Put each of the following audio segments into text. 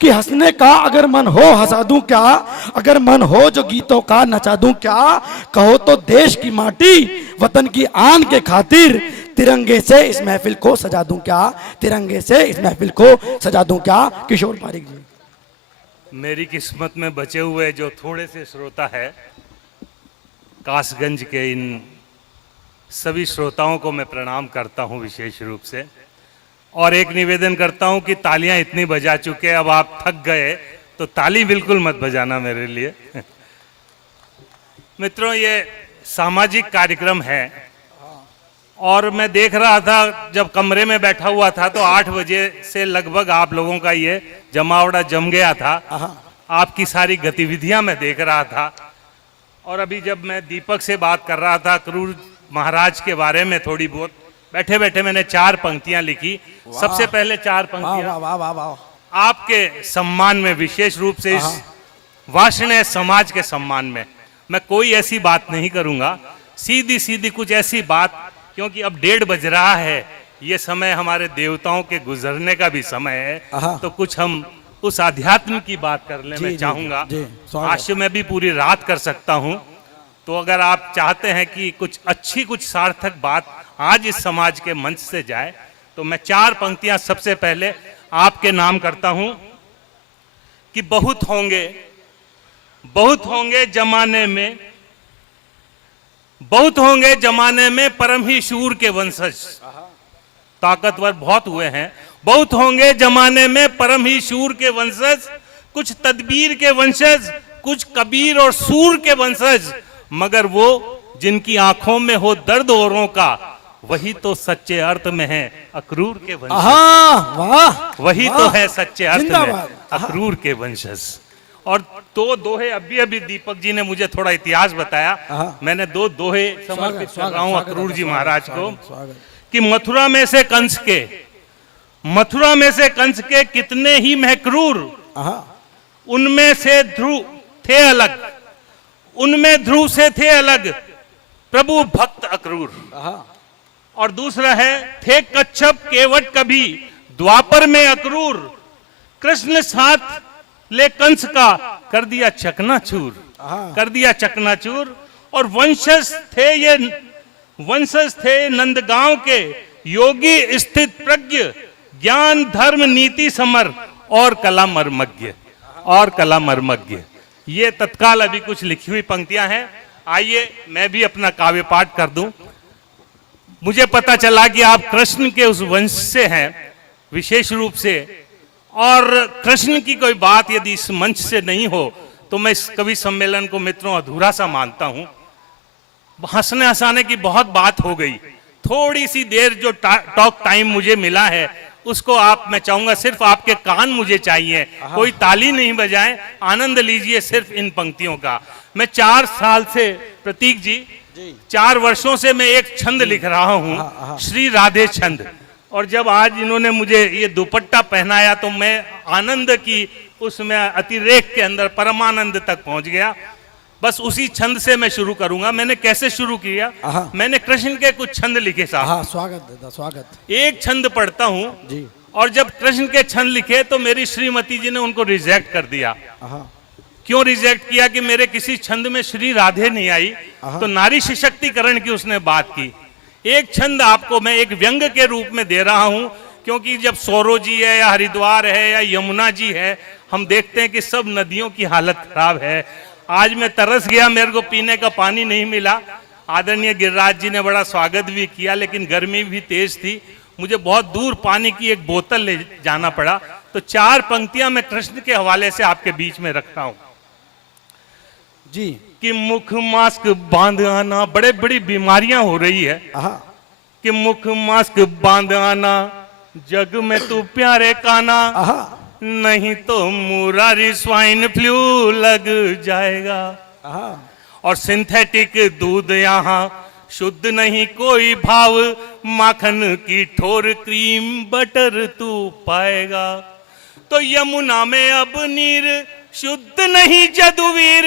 कि हंसने का अगर मन हो हंसा दूं क्या, अगर मन हो जो गीतों का नचा दूं क्या, कहो तो देश की माटी वतन की आन के खातिर तिरंगे से इस महफिल को सजा दूं क्या, तिरंगे से इस महफिल को सजा दूं क्या। किशोर पारिक जी। मेरी किस्मत में बचे हुए जो थोड़े से श्रोता है, कासगंज के इन सभी श्रोताओं को मैं प्रणाम करता हूं विशेष रूप से, और एक निवेदन करता हूं कि तालियां इतनी बजा चुके, अब आप थक गए तो ताली बिल्कुल मत बजाना मेरे लिए। मित्रों, ये सामाजिक कार्यक्रम है और मैं देख रहा था जब कमरे में बैठा हुआ था तो 8 बजे से लगभग आप लोगों का ये जमावड़ा जम गया था। आपकी सारी गतिविधियां मैं देख रहा था, और अभी जब मैं दीपक से बात कर रहा था अक्रूर महाराज के बारे में थोड़ी बहुत, बैठे बैठे मैंने 4 पंक्तियां लिखी। सबसे पहले 4 पंक्तियां आपके सम्मान में, विशेष रूप से इस वार्षिक समाज के सम्मान में। मैं कोई ऐसी बात नहीं करूंगा, सीधी सीधी कुछ ऐसी बात, क्योंकि अब 1:30 बज रहा है, ये समय हमारे देवताओं के गुजरने का भी समय है, तो कुछ हम उस आध्यात्म की बात करने में चाहूंगा। आज मैं भी पूरी रात कर सकता हूं, तो अगर आप चाहते हैं कि कुछ अच्छी, कुछ सार्थक बात आज इस समाज के मंच से जाए, तो मैं 4 पंक्तियां सबसे पहले आपके नाम करता हूं कि बहुत होंगे जमाने में, बहुत होंगे जमाने में परम ही शूर के वंशज, ताकतवर बहुत हुए हैं। बहुत होंगे जमाने में परम ही शूर के वंशज, कुछ तदबीर के वंशज, कुछ कबीर और सूर के वंशज, मगर वो जिनकी आंखों में हो दर्द औरों का, वही तो सच्चे अर्थ में है अक्रूर के वंशज। वही तो है सच्चे अर्थ में अक्रूर के वंशज। और 2 दोहे अभी दीपक जी ने मुझे थोड़ा इतिहास बताया, मैंने 2 दोहे समर्पित कर रहा हूं अक्रूर जी महाराज को, कि मथुरा में से कंस के कितने ही महक्रूर, उनमें से ध्रुव थे अलग, उनमें ध्रुव से थे अलग प्रभु भक्त अक्रूर। और दूसरा है, थे कच्छप केवट कभी द्वापर में अक्रूर, कृष्ण साथ ले कंस का कर दिया चकनाचूर, कर दिया चकनाचूर। और वंशज थे नंदगांव के योगी स्थित प्रज्ञ, ज्ञान धर्म नीति समर और कला मर्मज्ञ। ये तत्काल अभी कुछ लिखी हुई पंक्तियां हैं। आइए मैं भी अपना काव्य पाठ कर दूं। मुझे पता चला कि आप कृष्ण के उस वंश से हैं विशेष रूप से, और कृष्ण की कोई बात यदि इस मंच से नहीं हो तो मैं इस कवि सम्मेलन को मित्रों अधूरा सा मानता हूं। हंसने हंसाने की बहुत बात हो गई, थोड़ी सी देर जो टॉक टाइम मुझे मिला है उसको मैं चाहूंगा सिर्फ आपके कान मुझे चाहिए, कोई ताली नहीं बजाएं, आनंद लीजिए सिर्फ इन पंक्तियों का। मैं 4 साल से, प्रतीक जी 4 वर्षों से मैं एक छंद लिख रहा हूं, श्री राधे छंद। और जब आज इन्होंने मुझे ये दुपट्टा पहनाया तो मैं आनंद की उसमें अतिरेक के अंदर परमानंद तक पहुंच गया। बस उसी छंद से मैं शुरू करूंगा। मैंने कैसे शुरू किया, मैंने कृष्ण के कुछ छंद लिखे साहब। स्वागत। एक छंद पढ़ता हूं जी। और जब कृष्ण के छंद लिखे तो मेरी श्रीमती जी ने उनको रिजेक्ट कर दिया। क्यों रिजेक्ट किया? कि मेरे किसी छंद में श्री राधे नहीं आई, तो नारी सशक्तिकरण की उसने बात की। एक छंद आपको मैं एक व्यंग के रूप में दे रहा हूं, क्योंकि जब सौरो जी है या हरिद्वार है या यमुना जी है, हम देखते हैं कि सब नदियों की हालत खराब है। आज मैं तरस गया, मेरे को पीने का पानी नहीं मिला। आदरणीय गिरिराज जी ने बड़ा स्वागत भी किया, लेकिन गर्मी भी तेज थी, मुझे बहुत दूर पानी की एक बोतल ले जाना पड़ा। तो 4 पंक्तियां मैं कृष्ण के हवाले से आपके बीच में रखता हूं जी। कि मुख मास्क बांध आना, बड़ी बीमारियां हो रही है, कि मुख मास्क बांध आना, जग में तू प्यारे काना, नहीं तो मुरारी स्वाइन फ्लू लग जाएगा। और सिंथेटिक दूध यहाँ शुद्ध नहीं कोई भाव, माखन की ठोर क्रीम बटर तू पाएगा। तो यमुना में अब नीर शुद्ध नहीं जदुवीर,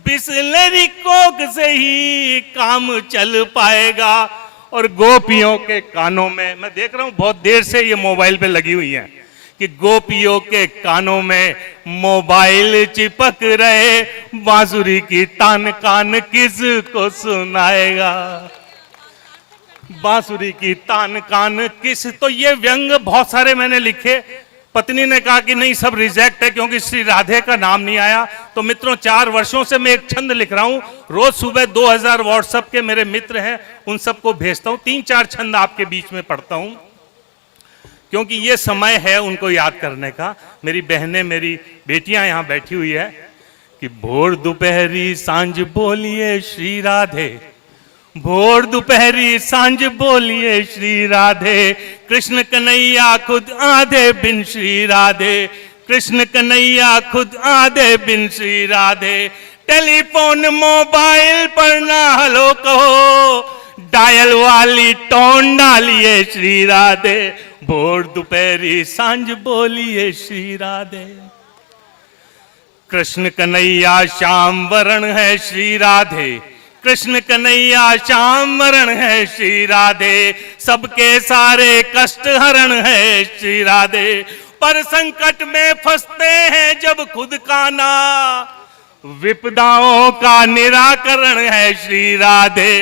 बिसलेरी कोक से ही काम चल पाएगा। और गोपियों के कानों में, मैं देख रहा हूं बहुत देर से ये मोबाइल पे लगी हुई हैं, कि गोपियों के कानों में मोबाइल चिपक रहे, बांसुरी की तान कान किसको सुनाएगा, बांसुरी की तान कान किस। तो ये व्यंग बहुत सारे मैंने लिखे। पत्नी ने कहा कि नहीं सब रिजेक्ट है क्योंकि श्री राधे का नाम नहीं आया। तो मित्रों 4 वर्षों से मैं एक छंद लिख रहा हूं, रोज सुबह 2000 व्हाट्सएप के मेरे मित्र हैं उन सबको भेजता हूं, 3-4 छंद आपके बीच में पढ़ता हूं क्योंकि ये समय है उनको याद करने का। मेरी बहनें, मेरी बेटियां यहां बैठी हुई है कि भोर दोपहरी सांझ बोलिए श्री राधे, भोर दोपहरी सांझ बोलिए श्री राधे, कृष्ण कन्हैया खुद आधे बिन श्री राधे, कृष्ण कन्हैया खुद आधे बिन श्री राधे। टेलीफोन मोबाइल पर ना हलो कहो, डायल वाली टोन डालिए श्री राधे, भोर दोपहरी सांझ बोलिए श्री राधे। कृष्ण कन्हैया श्याम वरण है श्री राधे, कृष्ण कन्हैया श्याम वरण है श्री राधे, सबके सारे कष्ट हरण है श्री राधे। पर संकट में फंसते हैं जब खुद का ना, विपदाओं का निराकरण है श्री राधे,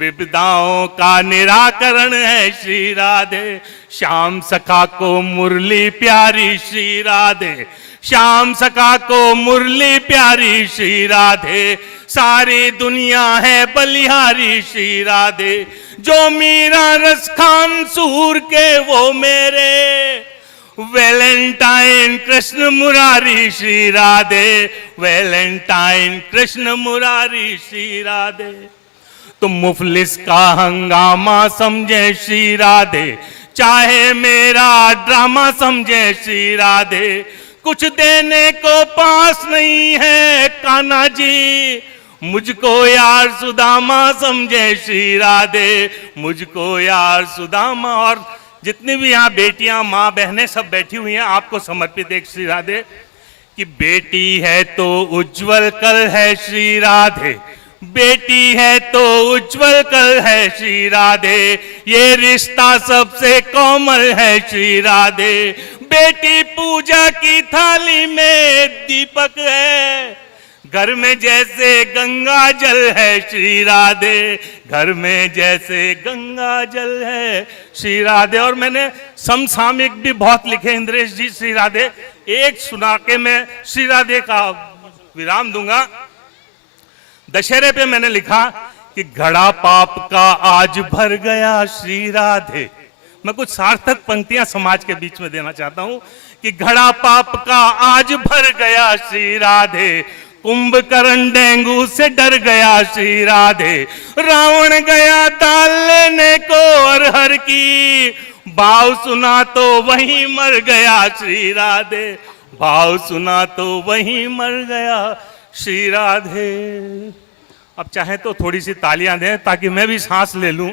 विपदाओं का निराकरण है श्री राधे। श्याम सखा को मुरली प्यारी श्री राधे, श्याम सखा को मुरली प्यारी श्री राधे, सारी दुनिया है बलिहारी श्री राधे। जो मीरा रस खान सूर के वो मेरे, वैलेंटाइन कृष्ण मुरारी श्री राधे, वैलेंटाइन कृष्ण मुरारी श्री राधे। तुम मुफलिस का हंगामा समझे श्री राधे, चाहे मेरा ड्रामा समझे श्री राधे, कुछ देने को पास नहीं है कान्हा जी, मुझको यार सुदामा समझे श्री राधे, मुझको यार सुदामा। और जितनी भी यहाँ बेटियां, माँ, बहनें सब बैठी हुई हैं, आपको समर्पित एक श्री राधे कि बेटी है तो उज्जवल कल है श्री राधे, बेटी है तो उज्जवल कल है श्री राधे, ये रिश्ता सबसे कोमल है श्री राधे। बेटी पूजा की थाली में दीपक है, घर में जैसे गंगा जल है श्री राधे, घर में जैसे गंगा जल है श्री राधे। और मैंने समसामयिक भी बहुत लिखे इंद्रेश जी श्री राधे, एक सुना के मैं श्री राधे का विराम दूंगा। दशहरे पे मैंने लिखा कि घड़ा पाप का आज भर गया श्री राधे। मैं कुछ सार्थक पंक्तियां समाज के बीच में देना चाहता हूं कि घड़ा पाप का आज भर गया श्री राधे, कुंभकर्ण डेंगू से डर गया श्री राधे, रावण गया दाल लेने को और हर की, भाव सुना तो वहीं मर गया श्री राधे, भाव सुना तो वहीं मर गया श्री राधे। अब चाहे तो थोड़ी सी तालियां दें ताकि मैं भी सांस ले लूं।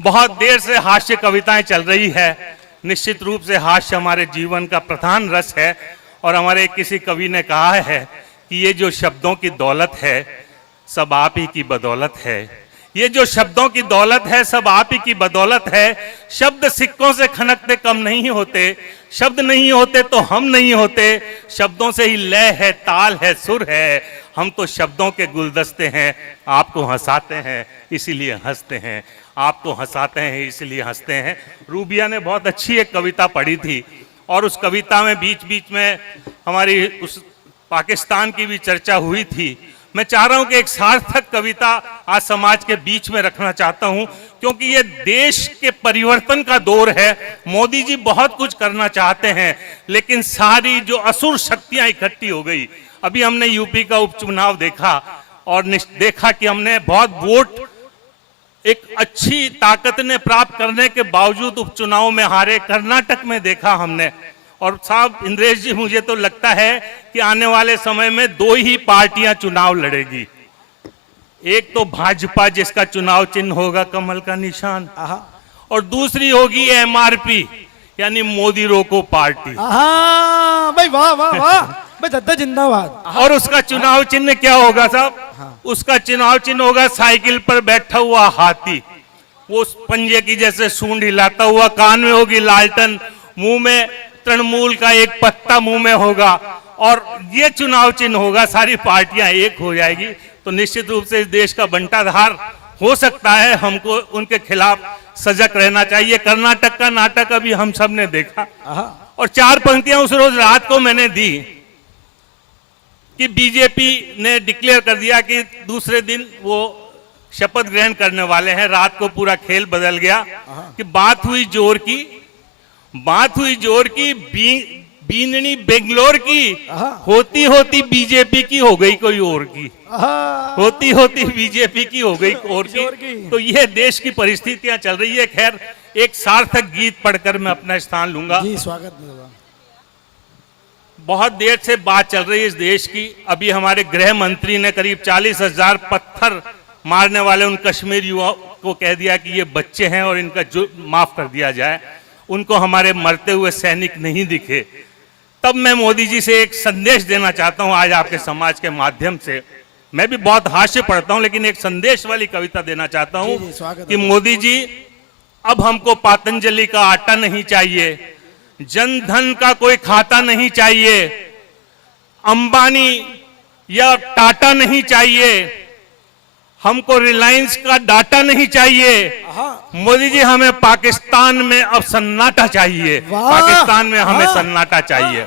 बहुत देर से हास्य कविताएं चल रही है, निश्चित रूप से हास्य हमारे जीवन का प्रधान रस है। और हमारे किसी कवि ने कहा है कि ये जो शब्दों की दौलत है सब आप ही की बदौलत है, ये जो शब्दों की दौलत है सब आप ही की बदौलत है। शब्द सिक्कों से खनकते कम नहीं होते, शब्द नहीं होते तो हम नहीं होते, शब्दों से ही लय है, ताल है, सुर है। हम तो शब्दों के गुलदस्ते हैं, आपको हंसाते हैं इसीलिए हंसते हैं, आपको हंसाते हैं इसलिए हंसते हैं। रूबिया ने बहुत अच्छी एक कविता पढ़ी थी और उस कविता में बीच बीच में हमारी उस पाकिस्तान की भी चर्चा हुई थी। मैं चाह रहा हूं कि एक सार्थक कविता आज समाज के बीच में रखना चाहता हूं क्योंकि ये देश के परिवर्तन का दौर है। मोदी जी बहुत कुछ करना चाहते हैं लेकिन सारी जो असुर शक्तियां इकट्ठी हो गई। अभी हमने यूपी का उपचुनाव देखा और देखा कि हमने बहुत वोट एक अच्छी ताकत ने प्राप्त करने के बावजूद उपचुनाव में हारे। कर्नाटक में देखा हमने। और साहब इंद्रेश जी, मुझे तो लगता है कि आने वाले समय में 2 ही पार्टियां चुनाव लड़ेगी। एक तो भाजपा जिसका चुनाव चिन्ह होगा कमल का निशान, और दूसरी होगी एमआरपी यानी मोदी रोको पार्टी। भाई वाह वाह वाह भाई, दद्दा जिंदाबाद। और उसका चुनाव चिन्ह क्या होगा साहब? उसका चुनाव चिन्ह होगा साइकिल पर बैठा हुआ हाथी, वो पंजे की जैसे सूंड हिलाता हुआ, कान में होगी लालटन, मुंह में तृणमूल का एक पत्ता मुंह में होगा और ये चुनाव चिन्ह होगा, सारी पार्टियां एक हो जाएगी, तो निश्चित रूप से इस देश का बंटाधार हो सकता है। हमको उनके खिलाफ सजग रहना चाहिए। कर्नाटक का नाटक अभी हम सब ने देखा, और 4 पंक्तियां उस रोज रात को मैंने दी कि बीजेपी ने डिक्लेयर कर दिया कि दूसरे दिन वो शपथ ग्रहण करने वाले हैं। रात को पूरा खेल बदल गया कि बात हुई जोर की, बीननी बेंगलोर की, होती होती बीजेपी की हो गई कोई और की, होती होती बीजेपी की हो गई और की। तो ये देश की परिस्थितियां चल रही है। खैर, एक सार्थक गीत पढ़कर मैं अपना स्थान लूंगा। जी, स्वागत होगा। बहुत देर से बात चल रही है इस देश की। अभी हमारे गृह मंत्री ने करीब 40,000 पत्थर मारने वाले उन कश्मीर युवाओं को कह दिया कि ये बच्चे हैं और इनका जुर्म माफ कर दिया जाए। उनको हमारे मरते हुए सैनिक नहीं दिखे। तब मैं मोदी जी से एक संदेश देना चाहता हूं आज आपके समाज के माध्यम से। मैं भी बहुत हास्य पढ़ता हूं, लेकिन एक संदेश वाली कविता देना चाहता हूं कि मोदी जी, अब हमको पातंजलि का आटा नहीं चाहिए, जन धन का कोई खाता नहीं चाहिए, अंबानी या टाटा नहीं चाहिए, हमको रिलायंस का डाटा नहीं चाहिए। मोदी जी, हमें पाकिस्तान में अब सन्नाटा चाहिए, पाकिस्तान में हमें सन्नाटा चाहिए।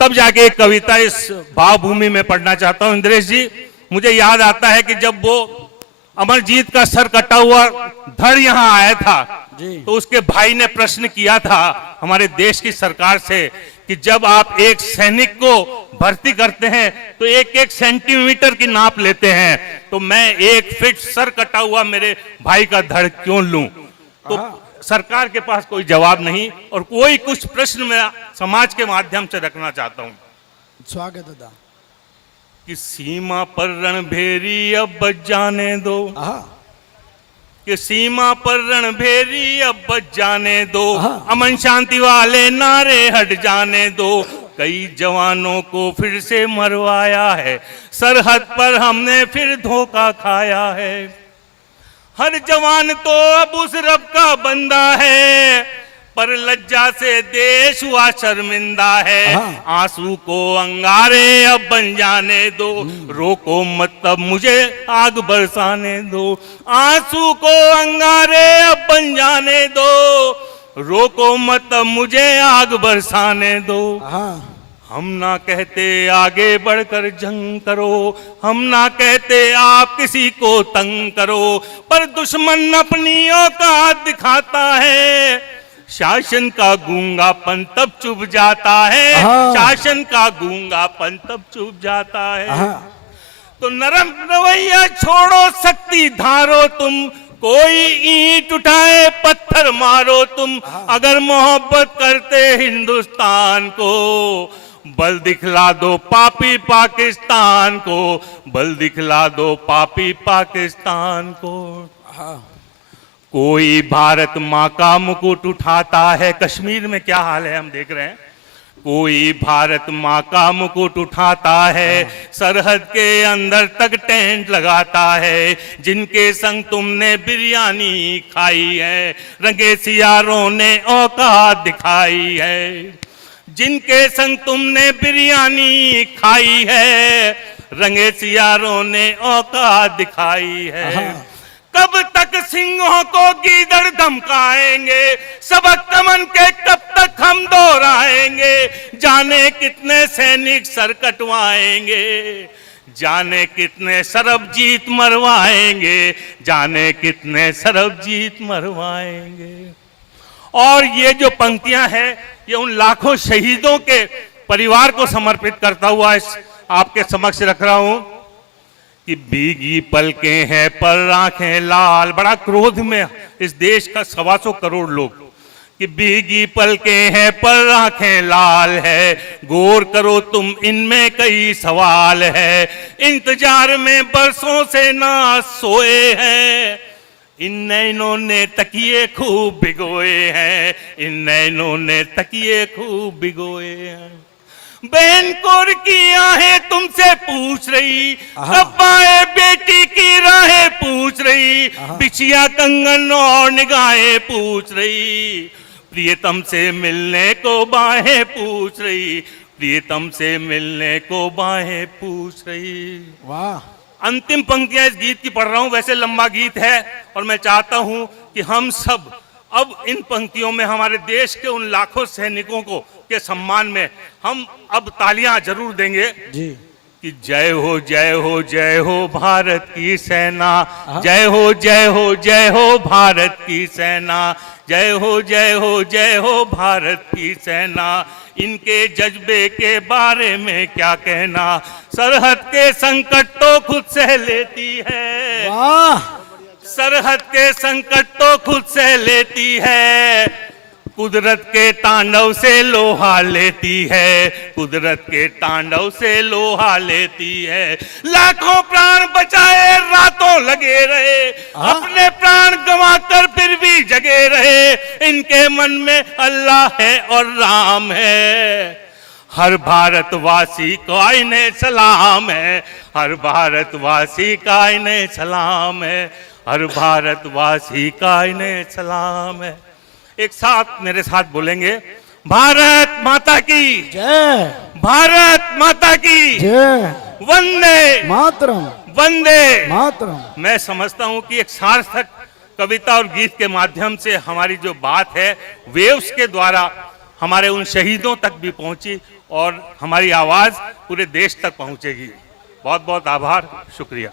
तब जाके एक कविता इस भावभूमि में पढ़ना चाहता हूं। इंद्रेश जी, मुझे याद आता है कि जब वो अमरजीत का सर कटा हुआ धड़ यहां आया था, तो उसके भाई ने प्रश्न किया था हमारे देश की सरकार से कि जब आप एक सैनिक को भर्ती करते हैं तो 1-1 सेंटीमीटर की नाप लेते हैं, तो मैं 1 फीट सर कटा हुआ मेरे भाई का धड़ क्यों लूं? तो सरकार के पास कोई जवाब नहीं, और कोई कुछ प्रश्न मैं समाज के माध्यम से रखना चाहता हूं। स्वागत है कि सीमा पर रणभेरी अब बच जाने दो, कि सीमा पर रणभेरी अब बच जाने दो, अमन शांति वाले नारे हट जाने दो, कई जवानों को फिर से मरवाया है, सरहद पर हमने फिर धोखा खाया है। हर जवान तो अब उस रब का बंदा है, पर लज्जा से देश हुआ शर्मिंदा है। आंसू को अंगारे अब बन जाने दो, रोको मत अब मुझे आग बरसाने दो, आंसू को अंगारे अब बन जाने दो, रोको मत अब मुझे आग बरसाने दो। हम ना कहते आगे बढ़कर जंग करो, हम ना कहते आप किसी को तंग करो, पर दुश्मन अपनी औकात दिखाता है, शासन का गूंगापन तब चुप जाता है, शासन का गूंगापन तब चुप जाता है। तो नरम रवैया छोड़ो, शक्ति धारो तुम, कोई ईंट उठाए पत्थर मारो तुम, अगर मोहब्बत करते हिंदुस्तान को, बल दिखला दो पापी पाकिस्तान को, बल दिखला दो पापी पाकिस्तान को। कोई भारत माँ का मुकुट उठाता है, कश्मीर में क्या हाल है हम देख रहे हैं, कोई भारत माँ का मुकुट उठाता है, सरहद के अंदर तक टेंट लगाता है, जिनके संग तुमने बिरयानी खाई है, रंगे सियारों ने औकात दिखाई है, जिनके संग तुमने बिरयानी खाई है, रंगे सियारों ने औकात दिखाई है। कब तक सिंहों को गीदड़ धमकाएंगे, सबक कमन के कब तक हम दोहराएंगे, जाने कितने सैनिक सर कटवाएंगे, जाने कितने सरबजीत मरवाएंगे, जाने कितने सरबजीत मरवाएंगे। और ये जो पंक्तियां हैं, ये उन लाखों शहीदों के परिवार को समर्पित करता हुआ आपके समक्ष रख रहा हूं कि भीगी पलकें हैं पर आंखें लाल। बड़ा क्रोध में इस देश का 125 करोड़ लोग, कि भीगी पलकें हैं पर आंखें लाल है, गौर करो तुम इनमें कई सवाल है, इंतजार में बरसों से ना सोए हैं, इन नैनों ने तकिए खूब भिगोए हैं, इन नैनों ने तकिए खूब भिगोए हैं। बहन कोर की आहें तुमसे पूछ रही, कब आए बेटी की राहें पूछ रही, बिछिया कंगन और निगाहें पूछ रही, प्रियतम से मिलने को बाहें पूछ रही, प्रियतम से मिलने को बाहें पूछ रही। वाह, अंतिम पंक्तियां इस गीत की पढ़ रहा हूं, वैसे लंबा गीत है और मैं चाहता हूं कि हम सब अब इन पंक्तियों में हमारे देश के उन लाखों सैनिकों को के सम्मान में हम अब तालियां जरूर देंगे जी। कि जय हो जय हो जय हो भारत की सेना, जय हो जय हो जय हो भारत की सेना, जय हो जय हो जय हो भारत की सेना। इनके जज्बे के बारे में क्या कहना, सरहद के संकट तो खुद सह लेती है, वाह, सरहद के संकट तो खुद सह लेती है, कुदरत के तांडव से लोहा लेती है, कुदरत के तांडव से लोहा लेती है। लाखों प्राण बचाए रातों लगे रहे, अपने प्राण गंवाकर फिर भी जगे रहे, इनके मन में अल्लाह है और राम है। हर भारतवासी का इन्हें सलाम है, हर भारतवासी का इन्हें सलाम है, हर भारतवासी का इन्हें सलाम है। एक साथ मेरे साथ बोलेंगे, भारत माता की जय, भारत माता की जय, वंदे मातरम, वंदे मातरम। मैं समझता हूं कि एक सार्थक कविता और गीत के माध्यम से हमारी जो बात है वेव्स के द्वारा हमारे उन शहीदों तक भी पहुंची और हमारी आवाज पूरे देश तक पहुंचेगी। बहुत बहुत आभार, शुक्रिया।